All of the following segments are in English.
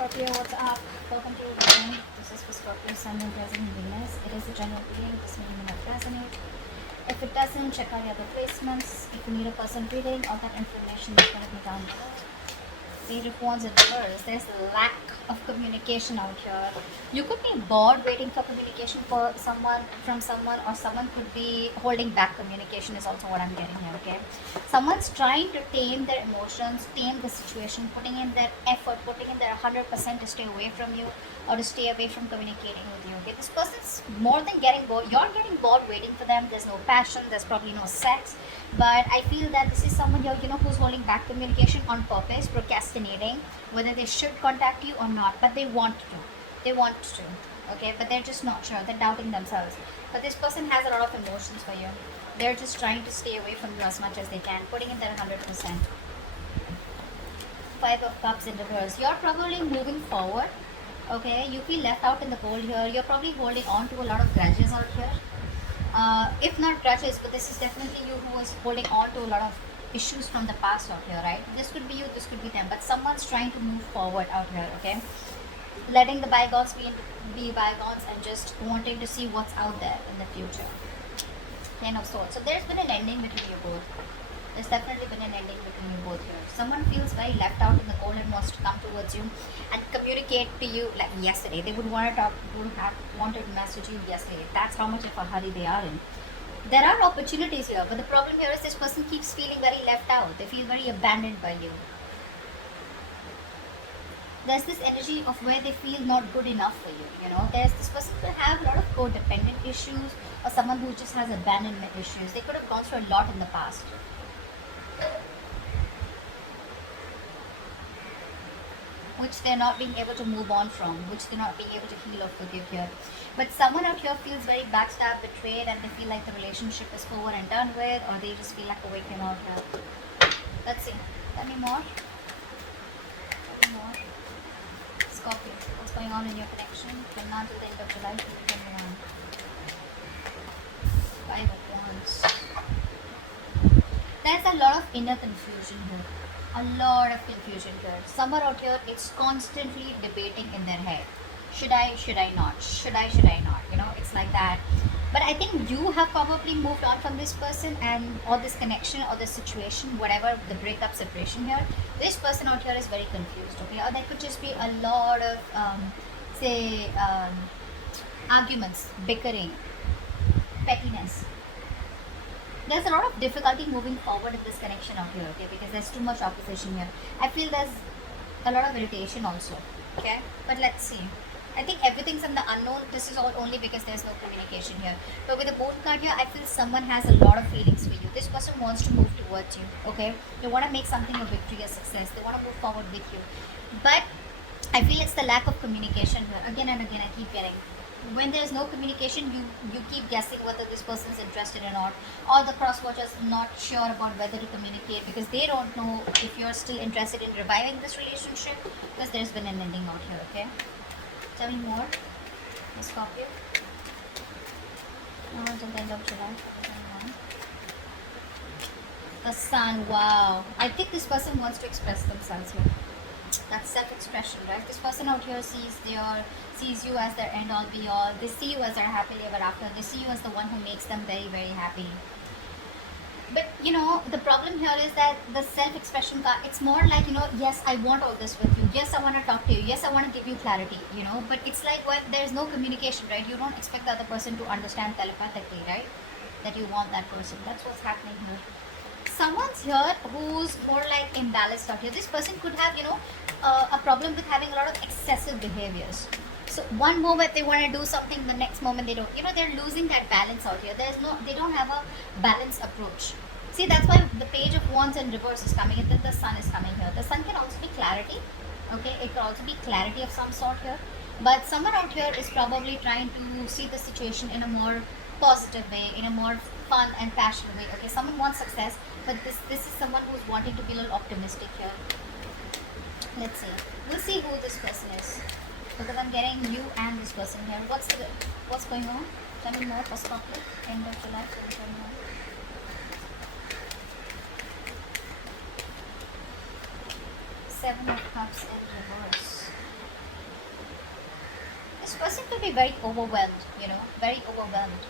Scorpio, what's up? Welcome to your reading. This is for Scorpio, Sun, Moon, Rising, and Venus. It is a general reading. This may not resonate. If it doesn't, check out your other placements. If you need a person reading, all that information is going to be down below. Page of Wands in reverse. There's lack of communication out here. You could be bored waiting for communication for someone from someone, or someone could be holding back communication is also what I'm getting here, okay? Someone's trying to tame their emotions, tame the situation, putting in their effort, putting in their 100% to stay away from you or to stay away from communicating with you, okay? This person's more than getting bored. You're getting bored waiting for them. There's no passion. There's probably no sex. But I feel that this is someone here, who's holding back communication on purpose, procrastinating, whether they should contact you or not, but they want to. They want to, okay? But they're just not sure. They're doubting themselves. But this person has a lot of emotions for you. They're just trying to stay away from you as much as they can, putting in their 100%. Five of Cups in reverse. You're probably moving forward, okay? You feel left out in the cold here. You're probably holding on to a lot of grudges out here. If not grudges, but this is definitely you who is holding on to a lot of issues from the past out here, right? This could be you, this could be them, but someone's trying to move forward out here, okay? Letting the bygones be bygones and just wanting to see what's out there in the future. Ten of Swords. So there's been an ending between you both. There's definitely been an ending between you both here. Someone feels very left out in the cold and wants to come towards you and communicate to you like yesterday. They would want to talk, would have wanted to message you yesterday. That's how much of a hurry they are in. There are opportunities here, but the problem here is this person keeps feeling very left out. They feel very abandoned by you. There's this energy of where they feel not good enough for you, There's this person could have a lot of codependent issues, or someone who just has abandonment issues. They could have gone through a lot in the past, which they're not being able to move on from, which they're not being able to heal or forgive here. But someone out here feels very backstabbed, betrayed, and they feel like the relationship is over and done with, or they just feel like awakened out here. Let's see. Tell me more. Tell me more. Scorpio, what's going on in your connection from now till the end of July 2021? Five of Wands. There's a lot of inner confusion here. A lot of confusion here. Someone out here is constantly debating in their head. Should I not? Should I not? It's like that. But I think you have probably moved on from this person or this connection or this situation, whatever the breakup, separation here. This person out here is very confused, okay? Or there could just be a lot of, arguments, bickering, pettiness. There's a lot of difficulty moving forward in this connection out here, okay? Because there's too much opposition here. I feel there's a lot of irritation also, okay? But let's see. I think everything's in the unknown. This is all only because there's no communication here. But with the Moon card here, I feel someone has a lot of feelings for you. This person wants to move towards you, okay? They want to make something a victory, a success. They want to move forward with you. But I feel it's the lack of communication here. Again and again, I keep getting. When there's no communication, you keep guessing whether this person's interested or not. Or the crosswatchers not sure about whether to communicate because they don't know if you're still interested in reviving this relationship, because there's been an ending out here, okay? Tell me more, Miss Scorpio. Now until the end of July. The Sun, wow. I think this person wants to express themselves here. That's self-expression, right? This person out here sees you as their end all be all. They see you as their happily ever after. They see you as the one who makes them very, very happy. But the problem here is that the self-expression card, it's more like, yes, I want all this with you. Yes, I want to talk to you. Yes, I want to give you clarity, But it's like when there's no communication, right? You don't expect the other person to understand telepathically, right? That you want that person. That's what's happening here. Someone's here who's more like imbalanced out here. This person could have, a problem with having a lot of excessive behaviors. So one moment they want to do something, the next moment they don't. They're losing that balance out here. They don't have a balanced approach. See, that's why the Page of Wands in reverse is coming, and then the Sun is coming here. The Sun can also be clarity, okay? It can also be clarity of some sort here. But someone out here is probably trying to see the situation in a more positive way, in a more fun and passionate way, okay? Someone wants success, but this is someone who's wanting to be a little optimistic here. Let's see. We'll see who this person is, because I'm getting you and this person here. What's going on? Tell me more for Scorpio. End of July 2021. Seven of Cups in reverse. This person could be very overwhelmed, very overwhelmed.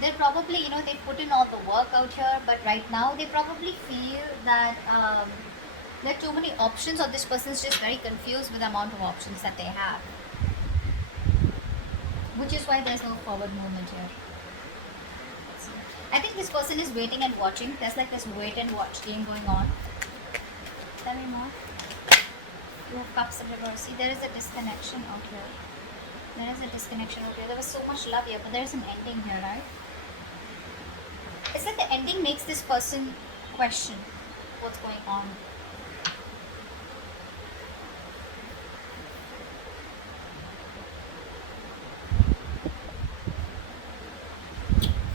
They're probably, they put in all the work out here, but right now they probably feel that there are too many options, or this person is just very confused with the amount of options that they have. Which is why there's no forward movement here. I think this person is waiting and watching. There's like this wait and watch game going on. Tell me more. Two of Cups in reverse. See, there is a disconnection out here. There is a disconnection out here. There was so much love here, but there is an ending here, right? It's like the ending makes this person question what's going on.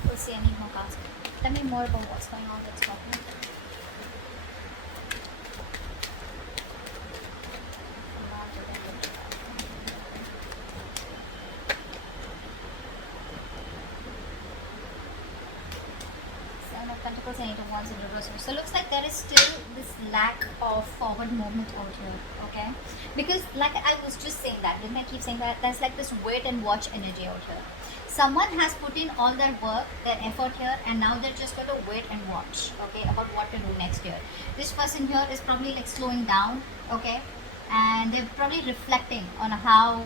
We'll see any more cards. Tell me more about what's going on with Scorpio. Pentacles and Eight of Wands in reverse. So it looks like there is still this lack of forward movement out here, okay? Because like I was just saying that, didn't I keep saying that? There's like this wait and watch energy out here. Someone has put in all their work, their effort here, and now they're just going to wait and watch, okay, about what to do next year. This person here is probably like slowing down, okay? And they're probably reflecting on how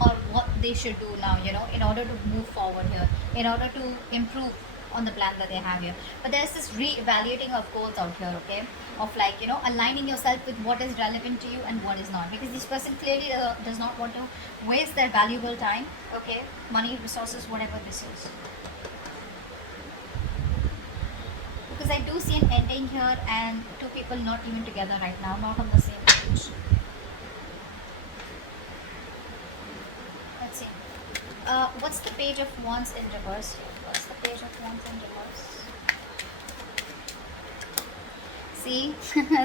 or what they should do now, in order to move forward here, in order to improve on the plan that they have here. But there's this re-evaluating of goals out here, okay, of like, aligning yourself with what is relevant to you and what is not, because this person clearly does not want to waste their valuable time, okay, money, resources, whatever this is. Because I do see an ending here and two people not even together right now, not on the same page. Let's see. What's the Page of Wands in reverse here? What's the Page of Wands in reverse? See,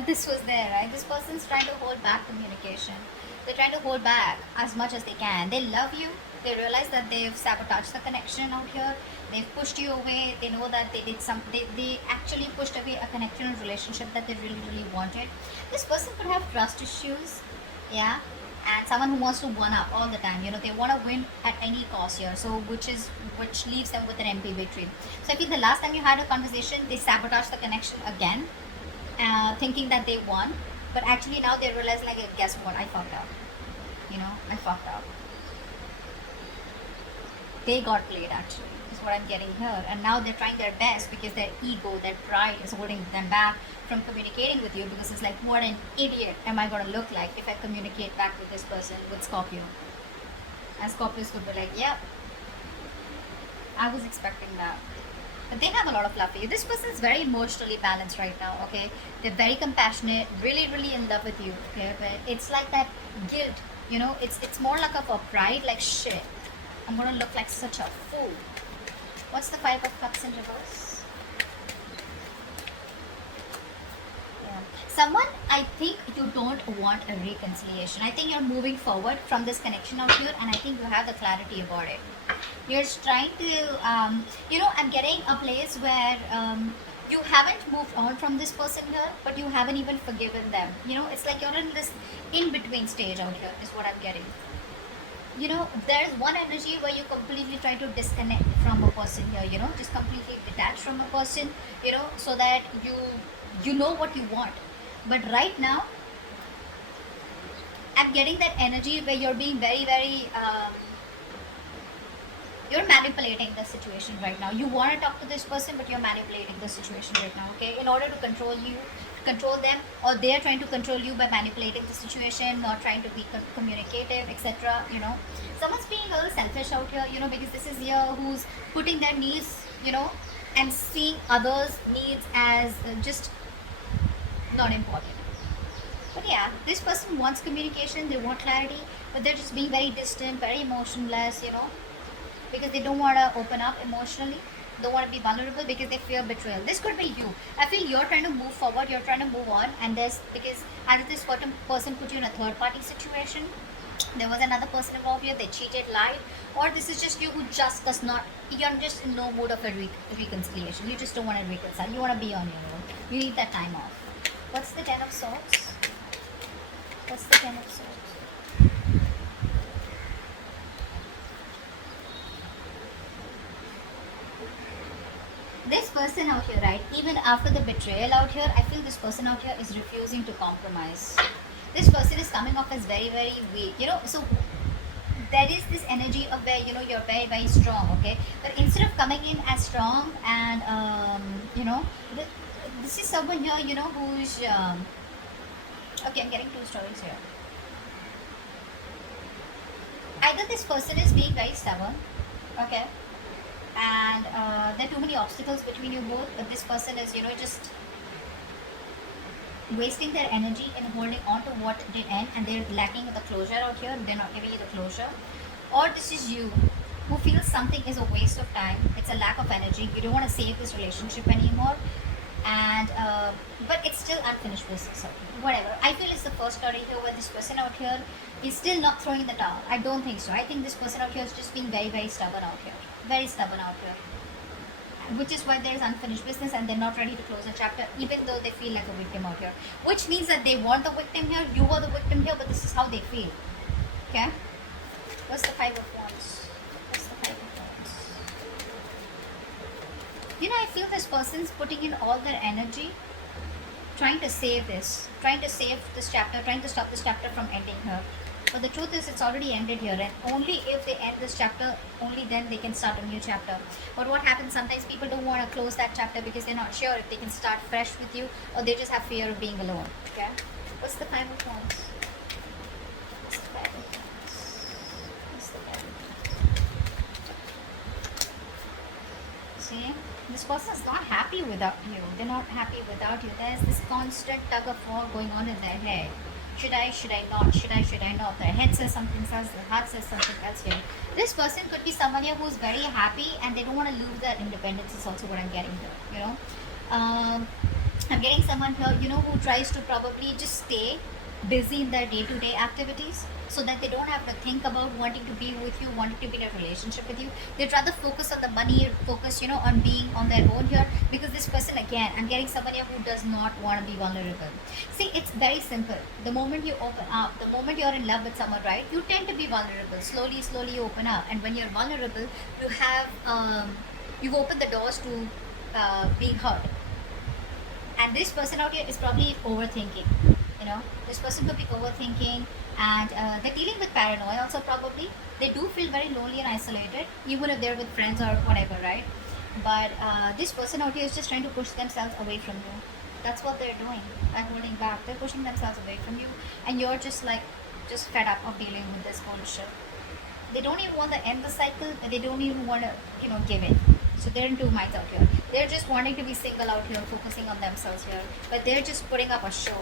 this was there, right? This person's trying to hold back communication. They're trying to hold back as much as they can. They love you. They realize that they've sabotaged the connection out here. They've pushed you away. They know that they did they actually pushed away a connection and relationship that they really, really wanted. This person could have trust issues. Yeah. And someone who wants to one up all the time, they want to win at any cost here, so which leaves them with an empty victory. So I feel the last time you had a conversation, they sabotaged the connection again, thinking that they won, but actually now they realize, like, guess what, I fucked up. I fucked up. They got played, actually, is what I'm getting here. And now they're trying their best because their ego, their pride is holding them back from communicating with you, because it's like, what an idiot am I going to look like if I communicate back with this person, with Scorpio. And Scorpios could be like, yeah, I was expecting that. But they have a lot of love for you. This person is very emotionally balanced right now, okay? They're very compassionate, really, really in love with you, okay? But it's like that guilt, it's more like a pride, like, shit, I'm going to look like such a fool. What's the Five of Cups in reverse? Someone, I think you don't want a reconciliation. I think you're moving forward from this connection out here, and I think you have the clarity about it. You're trying to, I'm getting a place where you haven't moved on from this person here, but you haven't even forgiven them. It's like you're in this in-between stage out here, is what I'm getting. There's one energy where you completely try to disconnect from a person here, just completely detach from a person, so that you know what you want. But right now, I'm getting that energy where you're being very, very, you're manipulating the situation right now. You want to talk to this person, but you're manipulating the situation right now, okay? In order to control them, or they're trying to control you by manipulating the situation, not trying to be communicative, etc. Someone's being a little selfish out here, because this is here who's putting their needs, and seeing others' needs as just not important. But yeah, this person wants communication, they want clarity, but they're just being very distant, very emotionless, because they don't want to open up emotionally, don't want to be vulnerable because they fear betrayal. This could be you. I feel you're trying to move forward, you're trying to move on, and because either this person put you in a third party situation, there was another person involved here, they cheated, lied, or this is just you who just does not, you're just in no mood of a reconciliation. You just don't want to reconcile, you want to be on your own, you need that time off. What's the Ten of Swords? What's the Ten of Swords? person out here, right, even after the betrayal out here, I feel this person out here is refusing to compromise. This person is coming off as very, very weak, you know. So there is this energy of where, you know, you're very, very strong, okay, but instead of coming in as strong and you know, this is someone here, you know, who's okay, I'm getting two stories here. Either this person is being very stubborn, okay, and there are too many obstacles between you both, but this person is, you know, just wasting their energy and holding on to what did end, and they're lacking the closure out here. They're not giving you the closure. Or this is you who feels something is a waste of time, it's a lack of energy, you don't want to save this relationship anymore, and but it's still unfinished business. So whatever, I feel it's the first story here where this person out here is still not throwing the towel. I don't think so. I think this person out here is just being very, very stubborn out here, very stubborn out here, which is why there is unfinished business and they're not ready to close the chapter, even though they feel like a victim out here, which means that they want the victim here, you were the victim here, but this is how they feel. Okay, what's the Five of Wands? What's the Five of Wands? You know, I feel this person's putting in all their energy trying to save this, trying to save this chapter, trying to stop this chapter from ending here. But the truth is, it's already ended here, and only if they end this chapter, only then they can start a new chapter. But what happens, sometimes people don't want to close that chapter because they're not sure if they can start fresh with you, or they just have fear of being alone. Okay? What's the Five of Wands? What's the Five of Wands? What's the Five of Wands? See? This person is not happy without you. They're not happy without you. There's this constant tug of war going on in their head. Should I not? Should I not? Their head says something else, their heart says something else here. This person could be someone here who's very happy and they don't want to lose their independence, is also what I'm getting here, you know. I'm getting someone here, you know, who tries to probably just stay busy in their day-to-day activities so that they don't have to think about wanting to be with you, wanting to be in a relationship with you. They'd rather focus on the money, focus, you know, on being on their own here, because this person, again, I'm getting someone here who does not want to be vulnerable. See, it's very simple. The moment you open up, the moment you're in love with someone, right, you tend to be vulnerable. Slowly you open up, and when you're vulnerable, you have you've opened the doors to being hurt. And this person out here is probably overthinking. You know, this person could be overthinking, and they're dealing with paranoia also probably. They do feel very lonely and isolated, even if they're with friends or whatever, right? But this person out here is just trying to push themselves away from you. That's what they're doing. They're holding back. They're pushing themselves away from you, and you're just like, just fed up of dealing with this bullshit. They don't even want to end the cycle, but they don't even want to, you know, give in. So they're in two minds out here. They're just wanting to be single out here, focusing on themselves here, but they're just putting up a show.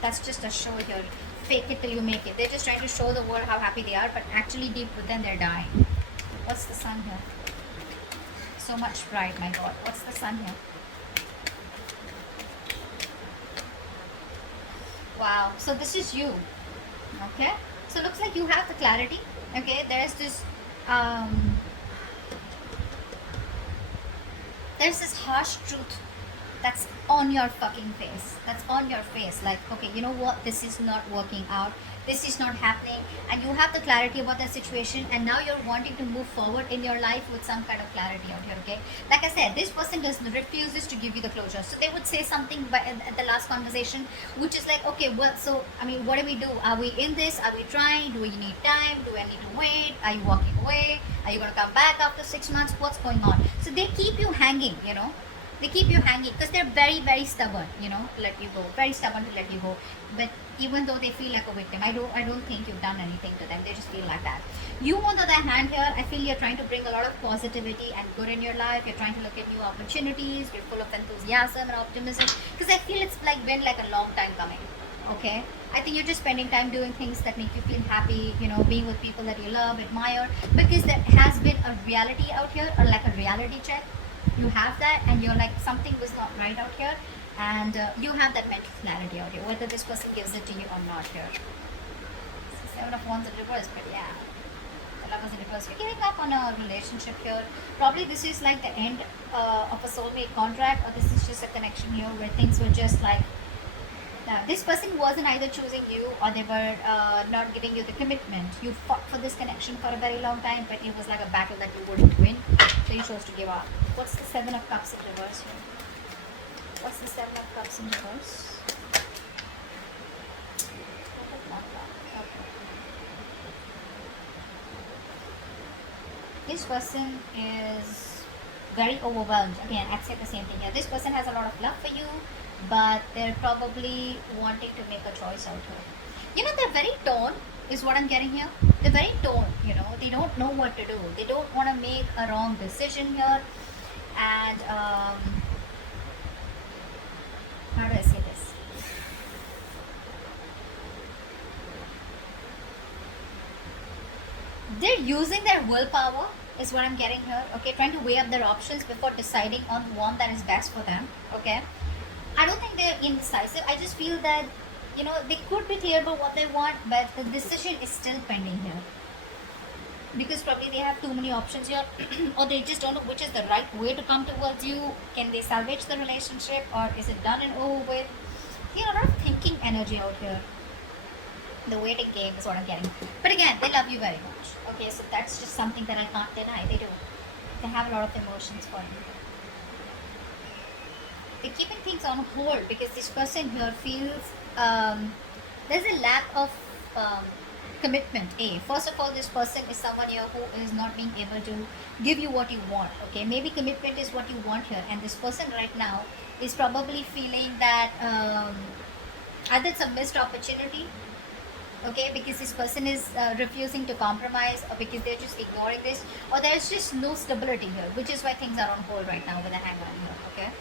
That's just a show here. Fake it till you make it. They're just trying to show the world how happy they are, but actually deep within they're dying. What's the Sun here? So much pride, my God. What's the Sun here? Wow. So this is you. Okay. So it looks like you have the clarity. Okay. There's this harsh truth that's on your fucking face. That's on your face. Like, okay, you know what? This is not working out. This is not happening. And you have the clarity about the situation. And now you're wanting to move forward in your life with some kind of clarity out here, okay? Like I said, this person refuses to give you the closure. So they would say something at the last conversation, which is like, okay, well, so, I mean, what do we do? Are we in this? Are we trying? Do we need time? Do I need to wait? Are you walking away? Are you going to come back after 6 months? What's going on? So they keep you hanging, you know? They keep you hanging because they're very, very stubborn, you know, to let you go. Very stubborn to let you go. But even though they feel like a victim, I don't think you've done anything to them. They just feel like that. You, on the other hand, here, I feel you're trying to bring a lot of positivity and good in your life. You're trying to look at new opportunities. You're full of enthusiasm and optimism. Because I feel it's like been like a long time coming. Okay, I think you're just spending time doing things that make you feel happy, you know, being with people that you love, admire, because there has been a reality out here, or like a reality check. You have that, and you're like, something was not right out here, and you have that mental clarity out here, whether this person gives it to you or not here. Seven of Wands in reverse, but yeah, the Lovers in reverse. You're giving up on a relationship here. Probably this is like the end of a soulmate contract, or this is just a connection here where things were just like, this person wasn't either choosing you, or they were not giving you the commitment. You fought for this connection for a very long time, but it was like a battle that you wouldn't win. So you chose to give up. What's the Seven of Cups in reverse here? What's the Seven of Cups in reverse? This person is very overwhelmed. Again, I'd say the same thing here. This person has a lot of love for you, but they're probably wanting to make a choice out here. You know, they're very torn, is what I'm getting here. They're very torn, you know. They don't know what to do. They don't want to make a wrong decision here. And, how do I say this? They're using their willpower, is what I'm getting here. Okay, trying to weigh up their options before deciding on one that is best for them. Okay, I don't think they're indecisive. I just feel that, you know, they could be clear about what they want, but the decision is still pending here. Because probably they have too many options here, or they just don't know which is the right way to come towards you. Can they salvage the relationship, or is it done and over with? You know, a lot of thinking energy out here. The waiting game is what I'm getting. But again, they love you very much. Okay, so that's just something that I can't deny. They do. They have a lot of emotions for you. They're keeping things on hold because this person here feels there's a lack of commitment. First of all, this person is someone here who is not being able to give you what you want. Okay, maybe commitment is what you want here, and this person right now is probably feeling that either it's a missed opportunity. Okay, because this person is refusing to compromise, or because they're just ignoring this, or there's just no stability here, which is why things are on hold right now with a hangman here. Okay,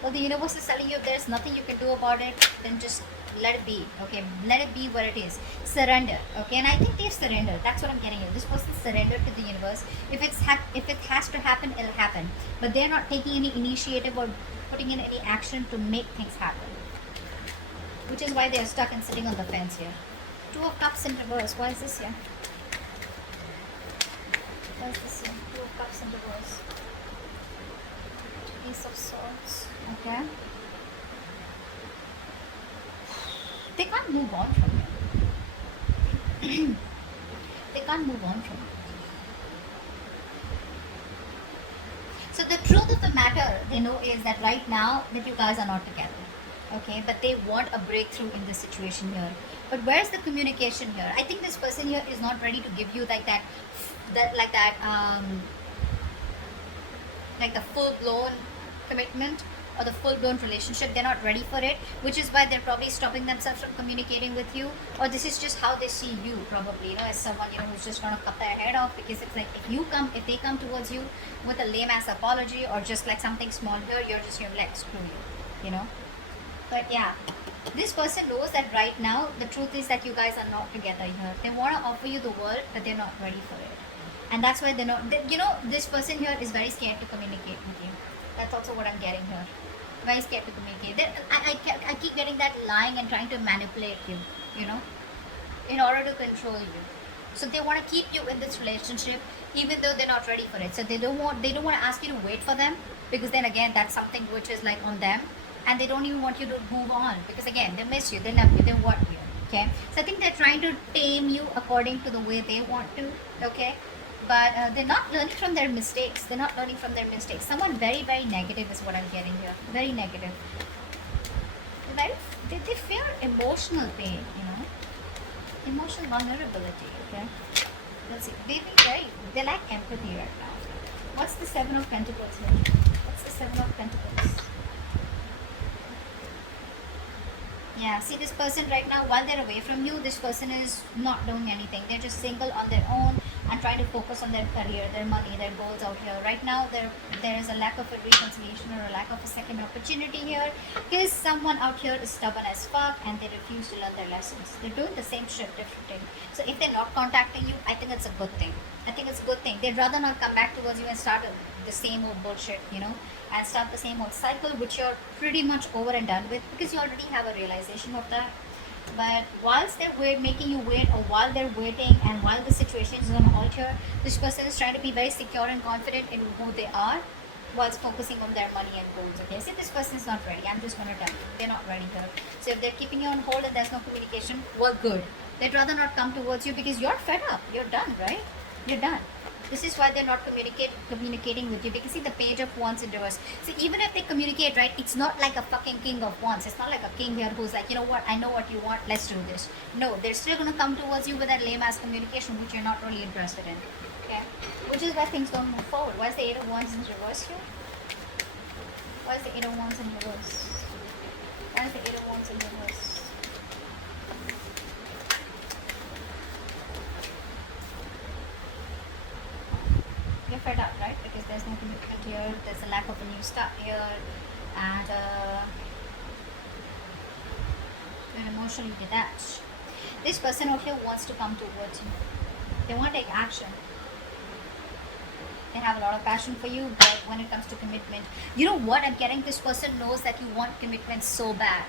well, the universe is telling you if there's nothing you can do about it, then just let it be. Okay, let it be what it is. Surrender. Okay, and I think they've surrendered. That's what I'm getting here. This person surrendered to the universe. If it has to happen, it'll happen. But they're not taking any initiative or putting in any action to make things happen, which is why they're stuck and sitting on the fence here. Two of Cups in reverse. Why is this here? Why is this here? Two of Cups in reverse. Ace of Swords. Okay. They can't move on from it. They can't move on from it. So the truth of the matter, they know, is that right now that you guys are not together. Okay, but they want a breakthrough in this situation here. But where's the communication here? I think this person here is not ready to give you like the full-blown commitment or the full-blown relationship. They're not ready for it, which is why they're probably stopping themselves from communicating with you. Or this is just how they see you, probably, you know, as someone, you know, who's just gonna cut their head off. Because it's like, if they come towards you with a lame-ass apology or just like something small here, you're just gonna be like, screw you, you know. But yeah, this person knows that right now the truth is that you guys are not together here. They want to offer you the world, but they're not ready for it, and that's why they're not. You know, this person here is very scared to communicate with you. That's also what I'm getting here. Very scared to communicate. I keep getting that lying and trying to manipulate you. You know, in order to control you. So they want to keep you in this relationship, even though they're not ready for it. So they don't want to ask you to wait for them, because then again, that's something which is like on them. And they don't even want you to move on, because again, they miss you, they love you, they want you. Okay, so I think they're trying to tame you according to the way they want to. Okay, but they're not learning from their mistakes. Someone very, very negative is what I'm getting here. Very negative. They fear emotional pain, you know, emotional vulnerability. Okay, let's see. They lack empathy right now. What's the Seven of Pentacles here? What's the Seven of Pentacles? Yeah, see, this person right now, while they're away from you, this person is not doing anything. They're just single on their own and trying to focus on their career, their money, their goals out here. Right now, there is a lack of a reconciliation or a lack of a second opportunity here, because someone out here is stubborn as fuck and they refuse to learn their lessons. They're doing the same shit differently. So if they're not contacting you, I think it's a good thing. They'd rather not come back towards you and start the same old bullshit, you know, and start the same old cycle, which you're pretty much over and done with, because you already have a realization of that. But whilst they're making you wait, or while they're waiting and while the situation is on hold here, this person is trying to be very secure and confident in who they are, whilst focusing on their money and goals. Okay, see, this person is not ready. I'm just going to tell you, they're not ready here. So if they're keeping you on hold and there's no communication, well, good. They'd rather not come towards you because you're fed up. You're done, right? You're done. This is why they're not communicating with you, because see the Page of Wands in reverse. So even if they communicate, right, it's not like a fucking King of Wands. It's not like a king here who's like, you know what, I know what you want, let's do this. No, they're still gonna come towards you with that lame ass communication which you're not really interested in. Okay, which is why things don't move forward. Why is the Eight of Wands in reverse here? Why is the Eight of Wands in reverse? Why is the Eight of Wands in reverse? You're fed up, right? Because there's no commitment here, there's a lack of a new start here, and you're emotionally detached. This person out here wants to come towards you. They want to take action. They have a lot of passion for you, but when it comes to commitment, you know what I'm getting? This person knows that you want commitment so bad.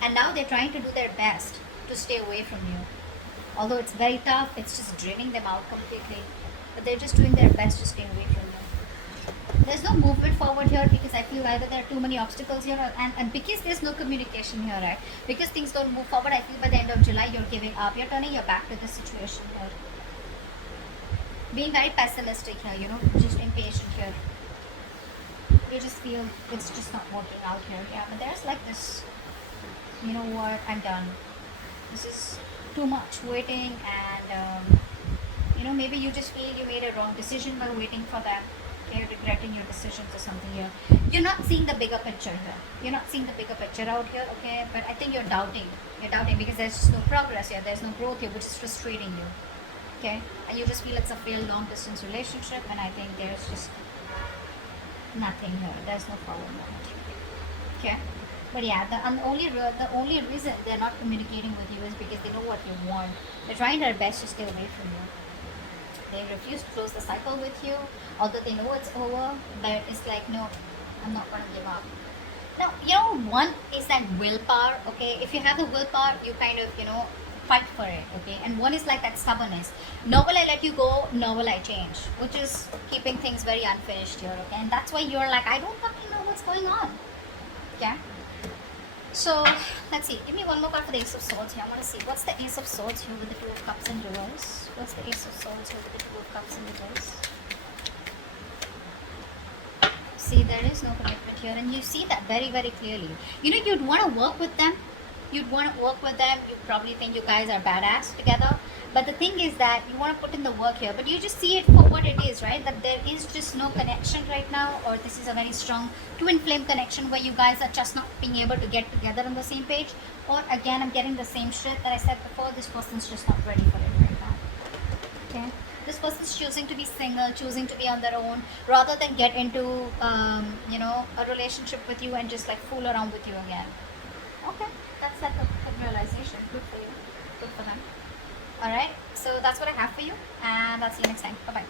And now they're trying to do their best to stay away from you. Although it's very tough, it's just draining them out completely. But they're just doing their best to stay away from you. There's no movement forward here because I feel either there are too many obstacles here, and because there's no communication here, right? Because things don't move forward, I feel by the end of July you're giving up. You're turning your back to the situation here. Being very pessimistic here, you know, just impatient here. You just feel it's just not working out here. Yeah, but there's like this, you know what, I'm done. This is too much waiting, and you know, maybe you just feel you made a wrong decision by waiting for them. You're regretting your decisions or something here. You're not seeing the bigger picture here. You're not seeing the bigger picture out here, okay? But I think you're doubting. You're doubting because there's just no progress here. There's no growth here, which is frustrating you. Okay? And you just feel it's a failed long distance relationship, and I think there's just nothing here. There's no forward movement. Okay? But yeah, the only reason they're not communicating with you is because they know what you want. They're trying their best to stay away from you. They refuse to close the cycle with you, although they know it's over, but it's like, no, I'm not going to give up. Now, you know, one is that willpower, okay? If you have the willpower, you kind of, you know, fight for it, okay? And one is like that stubbornness. Nor will I let you go, nor will I change, which is keeping things very unfinished here, okay? And that's why you're like, I don't fucking know what's going on, okay? So, let's see. Give me one more card for the Ace of Swords here. I want to see. What's the Ace of Swords here with the Two of Cups in reverse? What's the Ace of Swords here with the Two of Cups in reverse? See, there is no commitment here. And you see that very, very clearly. You know, you'd want to work with them. You'd want to work with them. You probably think you guys are badass together. But the thing is that you want to put in the work here. But you just see it for what it is, right? That there is just no connection right now. Or this is a very strong twin flame connection where you guys are just not being able to get together on the same page. Or again, I'm getting the same shit that I said before. This person's just not ready for it right now. Okay? This person's choosing to be single, choosing to be on their own, rather than get into, you know, a relationship with you and just like fool around with you again. Okay, that's like a good realization. Good for you. Good for them. Alright, so that's what I have for you, and I'll see you next time. Bye bye.